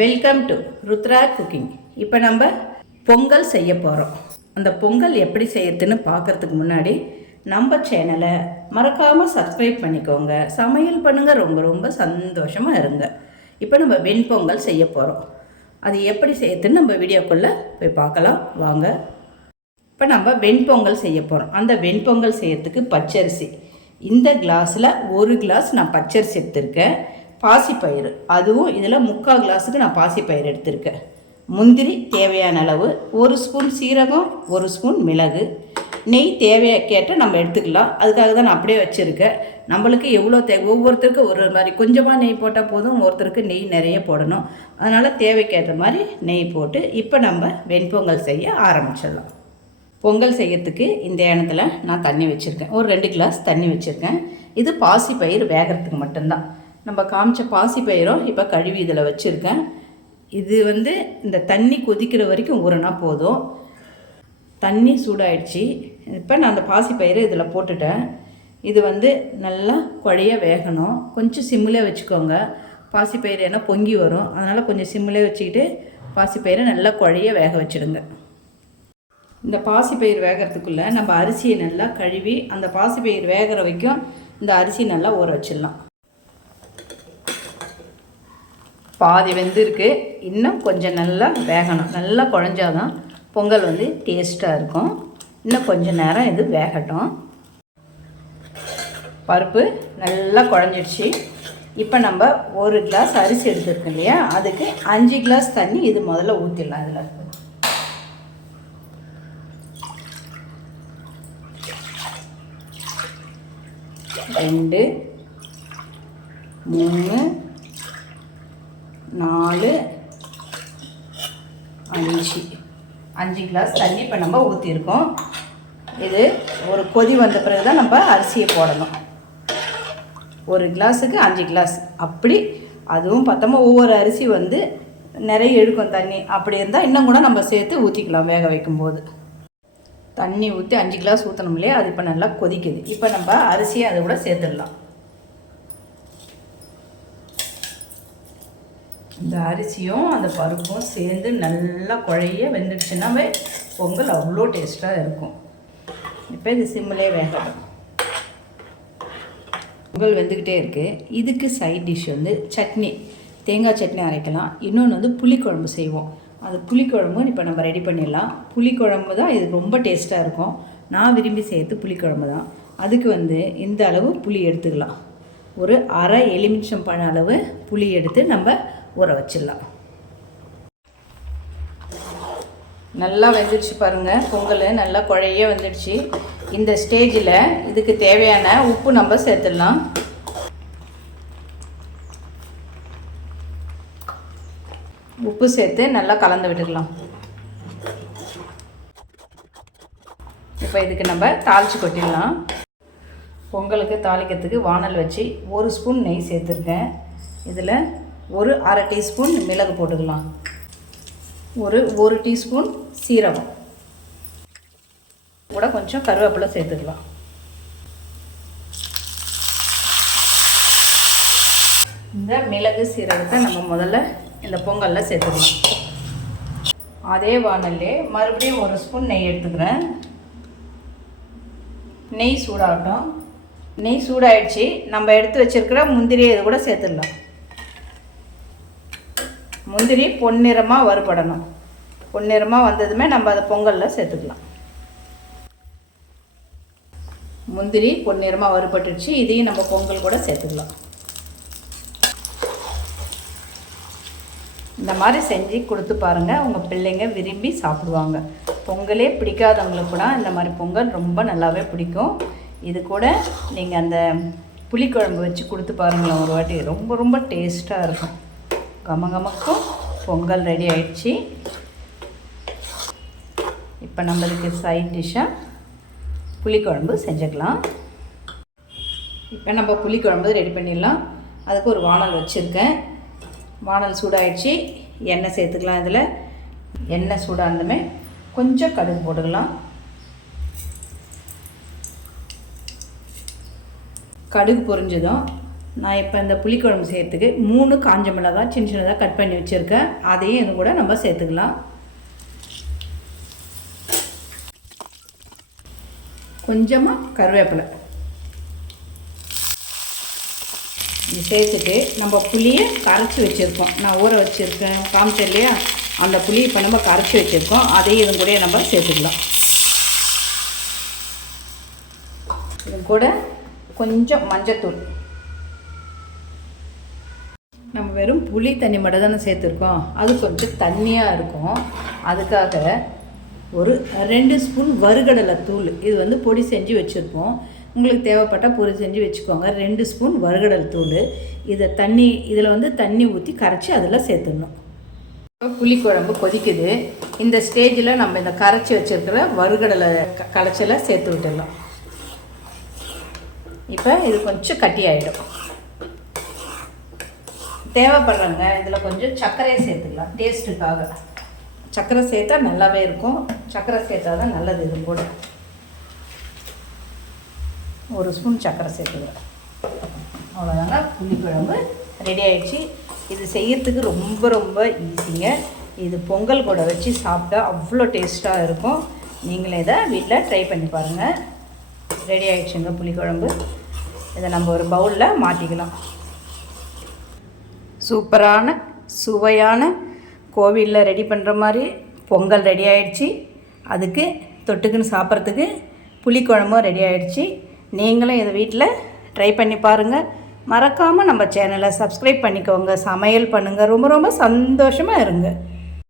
Welcome to Rudra cooking. இப்போ நம்ம பொங்கல் செய்ய போகிறோம். அந்த பொங்கல் எப்படி செய்யறதுன்னு பார்க்குறதுக்கு முன்னாடி நம்ம சேனலை மறக்காமல் சப்ஸ்கிரைப் பண்ணிக்கோங்க. சமையல் பண்ணுங்கள், ரொம்ப ரொம்ப சந்தோஷமாக இருங்க. இப்போ நம்ம வெண்பொங்கல் செய்ய போகிறோம். அது எப்படி செய்யறதுன்னு நம்ம வீடியோக்குள்ளே போய் பார்க்கலாம் வாங்க. இப்போ நம்ம வெண்பொங்கல் செய்ய போகிறோம். அந்த வெண்பொங்கல் செய்யறதுக்கு பச்சரிசி, இந்த கிளாஸில் 1 கிளாஸ் நான் பச்சரிசி எடுத்திருக்கேன். பாசிப்பயிறு, அதுவும் இதில் 3/4 கிளாஸுக்கு நான் பாசிப்பயிறு எடுத்திருக்கேன். முந்திரி தேவையான அளவு, 1 ஸ்பூன் சீரகம், 1 ஸ்பூன் மிளகு, நெய் கேட்ட நம்ம எடுத்துக்கலாம். அதுக்காக தான் நான் அப்படியே வச்சுருக்கேன். நம்மளுக்கு எவ்வளோ ஒவ்வொருத்தருக்கு ஒரு மாதிரி கொஞ்சமாக நெய் போட்டால் போதும், ஒருத்தருக்கு நெய் நிறைய போடணும். அதனால் தேவைக்கேற்ற மாதிரி நெய் போட்டு இப்போ நம்ம வெண்பொங்கல் செய்ய ஆரம்பிச்சிடலாம். பொங்கல் செய்யறதுக்கு இந்த எண்ணத்தில் நான் தண்ணி வச்சுருக்கேன். ஒரு 2 கிளாஸ் தண்ணி வச்சுருக்கேன். இது பாசிப்பயிறு வேகிறதுக்கு மட்டும்தான். நம்ம காமிச்ச பாசிப்பயிரும் இப்போ கழுவி இதில் வச்சுருக்கேன். இது இந்த தண்ணி கொதிக்கிற வரைக்கும் ஊறினா போதும். தண்ணி சூடாயிடுச்சு. இப்போ நான் அந்த பாசிப்பயிறு இதில் போட்டுட்டேன். இது நல்லா குழைய வேகணும். கொஞ்சம் சிம்மில் வச்சுக்கோங்க. பாசிப்பயிறு ஏன்னா பொங்கி வரும், அதனால் கொஞ்சம் சிம்மில் வச்சுக்கிட்டு பாசிப்பயிரை நல்லா குழைய வேக வச்சுடுங்க. இந்த பாசிப்பயிறு வேகிறதுக்குள்ளே நம்ம அரிசியை நல்லா கழுவி அந்த பாசிப்பயிறு வேகிற வரைக்கும் இந்த அரிசி நல்லா ஊற வச்சிடலாம். பாதி வெந்திருக்கு, இன்னும் கொஞ்சம் நல்லா வேகணும். நல்லா குழஞ்சாதான் பொங்கல் டேஸ்ட்டாக இருக்கும். இன்னும் கொஞ்சம் நேரம் இது வேகட்டும். பருப்பு நல்லா குழஞ்சிடுச்சு. இப்போ நம்ம 1 கிளாஸ் அரிசி எடுத்துருக்கோம் இல்லையா, அதுக்கு 5 கிளாஸ் தண்ணி இது முதல்ல ஊற்றிடலாம். இதில் 2 3 4 5 கிளாஸ் தண்ணி இப்போ நம்ம ஊற்றிருக்கோம். இது ஒரு கொதி வந்த பிறகு தான் நம்ம அரிசியை போடணும். 1 கிளாஸுக்கு 5 கிளாஸ் அப்படி. அதுவும் பத்தமாக ஒவ்வொரு அரிசி நிறைய எடுக்கும் தண்ணி. அப்படி இருந்தால் இன்னும் கூட நம்ம சேர்த்து ஊற்றிக்கலாம். வேக வைக்கும்போது தண்ணி ஊற்றி 5 கிளாஸ் ஊற்றணும் இல்லையா, அது இப்போ நல்லா கொதிக்குது. இப்போ நம்ம அரிசியை அதை கூட சேர்த்துடலாம். இந்த அரிசியும் அந்த பருப்பும் சேர்ந்து நல்லா குழைய வெந்துடுச்சுன்னாவே பொங்கல் அவ்வளோ டேஸ்ட்டாக இருக்கும். இப்போ இது சிம்மிலே வேகட்டும். பொங்கல் வெந்துக்கிட்டே இருக்குது. இதுக்கு சைட் டிஷ் சட்னி, தேங்காய் சட்னி அரைக்கலாம். இன்னொன்று புளிக்குழம்பு செய்வோம். அது புளிக்குழம்பு இப்போ நம்ம ரெடி பண்ணிடலாம். புளிக்குழம்பு தான் இது ரொம்ப டேஸ்ட்டாக இருக்கும். நான் விரும்பி செய்கிறது புளிக்குழம்பு தான். அதுக்கு இந்த அளவு புளி எடுத்துக்கலாம். ஒரு அரை எலுமிச்சம் பழம் அளவு புளி எடுத்து நம்ம ஊற வச்சிடலாம். நல்லா வெந்துடுச்சு பாருங்கள். பொங்கல் நல்லா குழைய வந்துடுச்சு. இந்த ஸ்டேஜில் இதுக்கு தேவையான உப்பு நம்ம சேர்த்துடலாம். உப்பு சேர்த்து நல்லா கலந்து விட்டுடலாம். இப்போ இதுக்கு நம்ம தாளித்து கொட்டிடலாம். பொங்கலுக்கு தாளிக்கிறதுக்கு வானல் வச்சு 1 ஸ்பூன் நெய் சேர்த்துருக்கேன். இதில் ஒரு அரை டீஸ்பூன் மிளகு போட்டுக்கலாம். ஒரு டீஸ்பூன் சீரகம் கூட கொஞ்சம் கருவேப்பிலை சேர்த்துக்கலாம். இந்த மிளகு சீரகத்தை நம்ம முதல்ல இந்த பொங்கலில் சேர்த்துக்கலாம். அதே வானல்லே மறுபடியும் 1 ஸ்பூன் நெய் எடுத்துக்கிறேன். நெய் சூடாகட்டும். நெய் சூடாயிடுச்சு. நம்ம எடுத்து வச்சுருக்கிற முந்திரியை இது கூட சேர்த்துடலாம். முந்திரி பொன்னிறமாக வறுபடணும். பொன்னிறமாக வந்ததுமே நம்ம அதை பொங்கலில் சேர்த்துக்கலாம். முந்திரி பொன்னிறமாக வறுபட்டுடுச்சு. இதையும் நம்ம பொங்கல் கூட சேர்த்துக்கலாம். இந்த மாதிரி செஞ்சு கொடுத்து பாருங்கள். உங்கள் பிள்ளைங்க விரும்பி சாப்பிடுவாங்க. பொங்கலே பிடிக்காதவங்களுக்கு கூட இந்த மாதிரி பொங்கல் ரொம்ப நல்லாவே பிடிக்கும். இது கூட நீங்கள் அந்த புளிக்குழம்பு வச்சு கொடுத்து பாருங்களேன் ஒரு வாட்டி. ரொம்ப ரொம்ப டேஸ்ட்டாக இருக்கும். கமகமக்கும் பொங்கல் ரெடி ஆயிடுச்சு. இப்போ நம்மளுக்கு சைட் டிஷ்ஷாக புளிக்குழம்பு செஞ்சுக்கலாம். இப்போ நம்ம புளிக்குழம்பு ரெடி பண்ணிடலாம். அதுக்கு ஒரு வானல் வச்சுருக்கேன். வானல் சூடாயிடுச்சு. எண்ணெய் சேர்த்துக்கலாம். இதில் எண்ணெய் சூடானதுமே கொஞ்சம் கடுகு போட்டுக்கலாம். கடுகு பொரிஞ்சதும் நான் இப்போ இந்த புளிக்குழம்பு செய்கிறதுக்கு 3 காஞ்ச மிளகாய் சின்ன சின்னதாக கட் பண்ணி வச்சுருக்கேன். அதையும் இது கூட நம்ம சேர்த்துக்கலாம். கொஞ்சமாக கருவேப்பிலை இது சேர்த்துட்டு நம்ம புளியை கரைச்சி வச்சுருக்கோம். நான் ஊற வச்சுருக்கேன் காமிச்சேன் இல்லையா, அந்த புளியை இப்போ நம்ம கரைச்சி வச்சுருக்கோம். அதையும் இது கூட நம்ம சேர்த்துக்கலாம். இது கூட கொஞ்சம் மஞ்சத்தூள். நம்ம வெறும் புளி தண்ணி மட்டும் தானே சேர்த்துருக்கோம், அது கொஞ்சம் தண்ணியாக இருக்கும். அதுக்காக ஒரு 2 ஸ்பூன் வறுகடலை தூள், இது வந்து பொடி செஞ்சு வச்சுருப்போம். உங்களுக்கு தேவைப்பட்டால் பொடி செஞ்சு வச்சுக்கோங்க. 2 ஸ்பூன் வறுகடல் தூள். இதில் வந்து தண்ணி ஊற்றி கரைச்சி அதில் சேர்த்துடணும். புளிக்குழம்பு கொதிக்குது. இந்த ஸ்டேஜில் நம்ம இந்த கரைச்சி வச்சுருக்கிற வறுகடலை கரைச்சலை சேர்த்து விட்டுடலாம். இப்போ இது கொஞ்சம் கட்டி ஆகிடும். தேவைப்படுறவங்க இதில் கொஞ்சம் சர்க்கரையை சேர்த்துக்கலாம். டேஸ்ட்டுக்காக சர்க்கரை சேர்த்தா நல்லாவே இருக்கும். சர்க்கரை சேர்த்தா தான் நல்லது. இது கூட 1 ஸ்பூன் சர்க்கரை சேர்த்துக்கிறேன். அவ்வளோதாங்க, புளிக்குழம்பு ரெடி ஆகிடுச்சு. இது செய்யறதுக்கு ரொம்ப ரொம்ப ஈஸிங்க. இது பொங்கல் கூட வச்சு சாப்பிட்டா அவ்வளோ டேஸ்ட்டாக இருக்கும். நீங்களே இதை வீட்டில் ட்ரை பண்ணி பாருங்கள். ரெடி ஆகிடுச்சுங்க புளிக்குழம்பு. இதை நம்ம ஒரு பவுலில் மாற்றிக்கலாம். சூப்பரான சுவையான கோவிலில் ரெடி பண்ணுற மாதிரி பொங்கல் ரெடி ஆகிடுச்சு. அதுக்கு தொட்டுக்குன்னு சாப்பிட்றதுக்கு புளிக்குழம்பும் ரெடி ஆகிடுச்சு. நீங்களும் இதை வீட்டில் ட்ரை பண்ணி பாருங்கள். மறக்காமல் நம்ம சேனலை சப்ஸ்கிரைப் பண்ணிக்கோங்க. சமையல் பண்ணுங்கள். ரொம்ப ரொம்ப சந்தோஷமாக இருங்க.